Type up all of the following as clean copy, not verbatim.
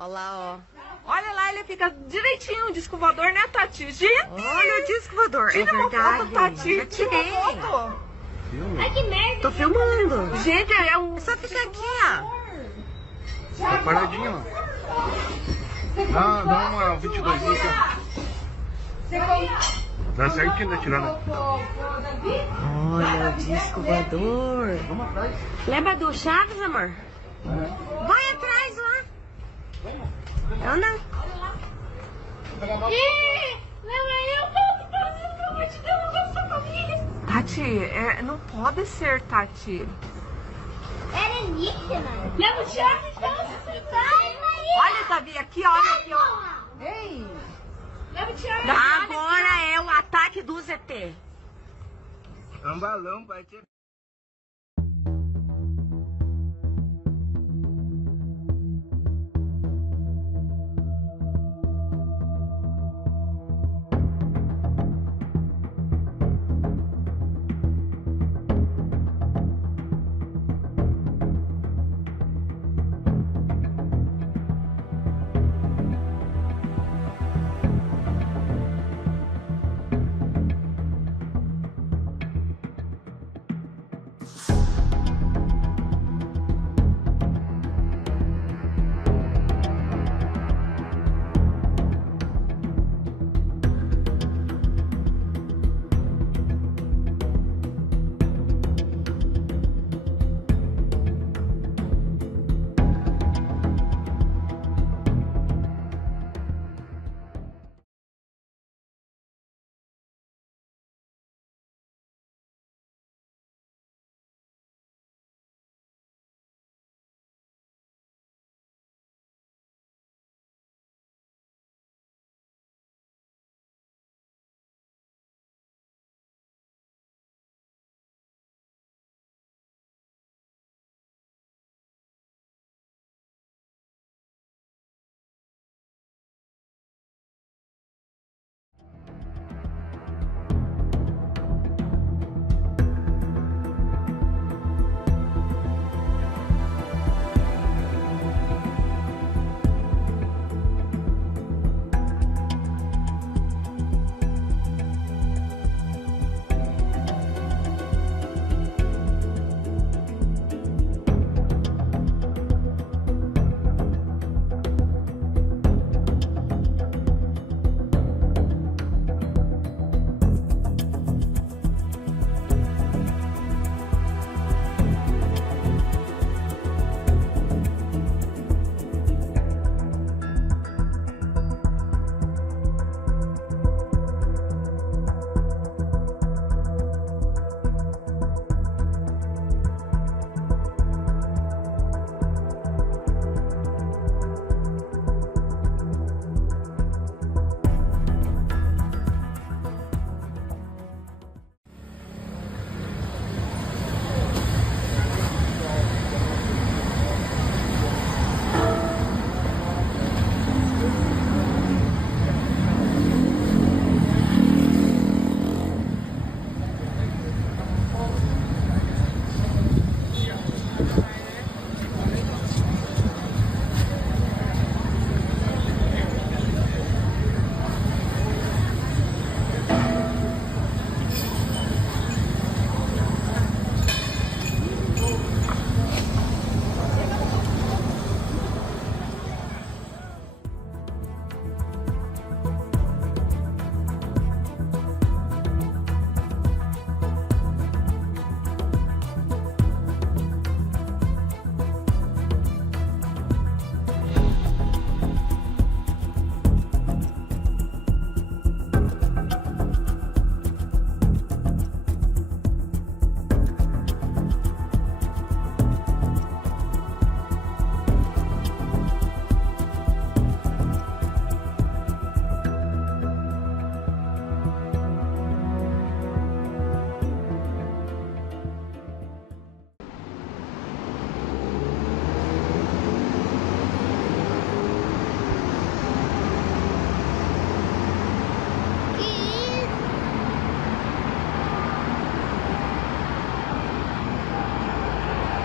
Olha lá, ó. Olha lá, ele fica direitinho, o disco voador, né, Tati? Gente! Olha o disco voador. Tira uma foto, Tati. Já Tira tirei. uma foto. Ai, que merda. Tô filmando. Gente, é um... É só ficar aqui, ó. Tá paradinho, ó. Dá uma 22 aqui, ó. Dá certinho da tirada. Olha o disco voador. Vamos atrás. Lembra do Chaves, amor? Vai atrás lá. Eu não. Tati, não pode ser, Tati. Era alienígena. Leva o Chaves, Olha, Davi, aqui, olha aqui, ó. Ei. Leva o Chaves. Agora é o ataque do ZT. É um balão, pai.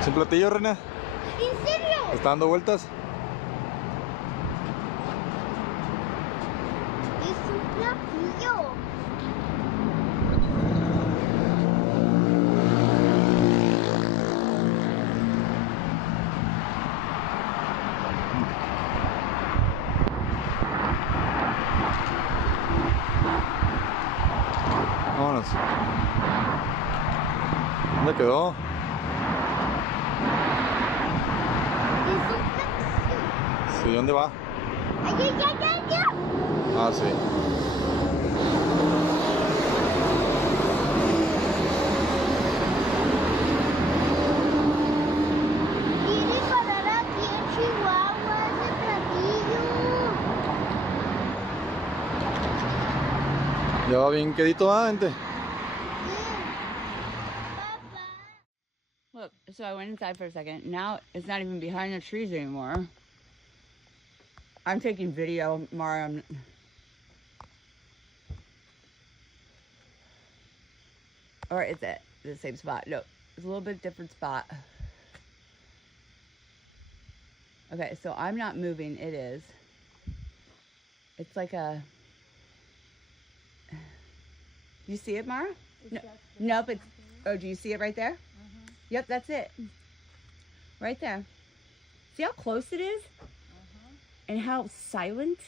¿Es un platillo, René? ¿En serio? ¿Está dando vueltas? ¿Dónde quedó? Sí, ¿dónde va? Ah, sí. Quiere parar aquí en Chihuahua, ese platillo. Ya va bien quedito, gente. Look, so I went inside for a second. Now it's not even behind the trees anymore. I'm taking video, Mara. Or is it the same spot? No, it's a little bit different spot. Okay, so I'm not moving. It is. It's like a. You see it, Mara? No, nope. It's. Oh, do you see it right there? Yep, that's it. Right there. See how close it is? And how silent?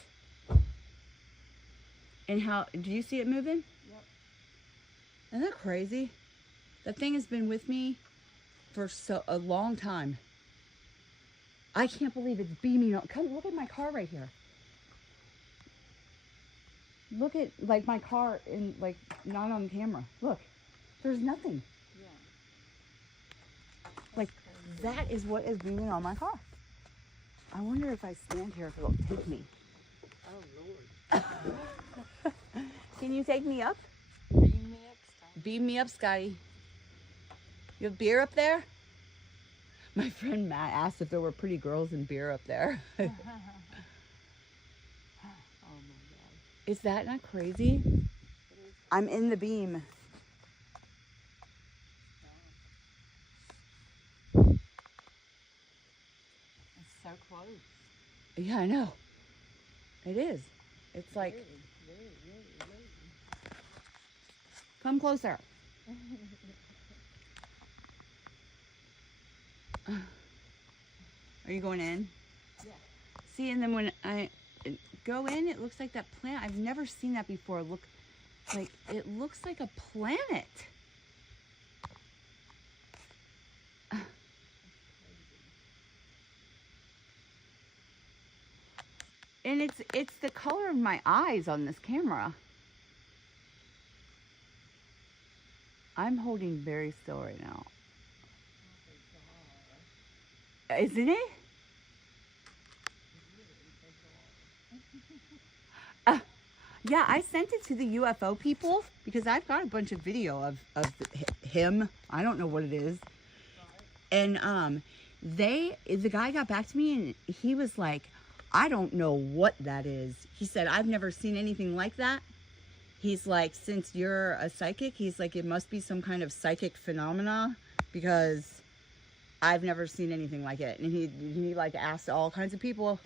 And how, do you see it moving? Yep. Isn't that crazy? That thing has been with me for a long time. I can't believe it's beaming on. Come look at my car right here. Look at like my car in like not on camera. Look, there's nothing. Yeah. Like that is what is beaming on my car. I wonder if I stand here if it'll take me. Oh Lord. Can you take me up? Beam me up, Scotty. Beam me up, Scotty. You have beer up there? My friend Matt asked if there were pretty girls and beer up there. Oh my God. Is that not crazy? I'm in the beam. It's so close. Yeah, I know. It is. It's like... Very. Come closer. Are you going in? Yeah. See, and then when I go in, it looks like that planet. I've never seen that before. Look, like it looks like a planet. And it's the color of my eyes on this camera. I'm holding very still right now. Isn't it? Yeah, I sent it to the UFO people because I've got a bunch of video of him. I don't know what it is. And the guy got back to me and he was like, I don't know what that is. He said, I've never seen anything like that. He's like, since you're a psychic, he's like, it must be some kind of psychic phenomena because I've never seen anything like it. And he like asked all kinds of people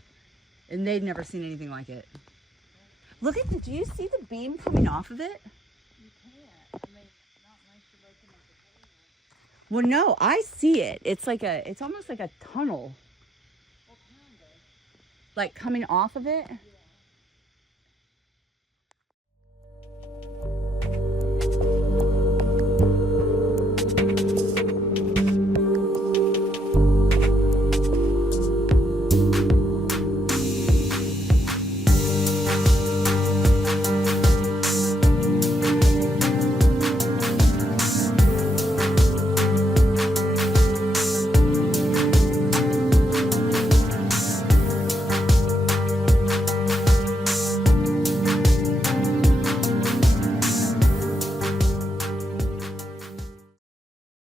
and they'd never seen anything like it. Look at do you see the beam coming off of it? You can't. I mean, not unless you're looking at the camera. Well, no, I see it. It's like it's almost like a tunnel. What kind of? Like coming off of it? Yeah.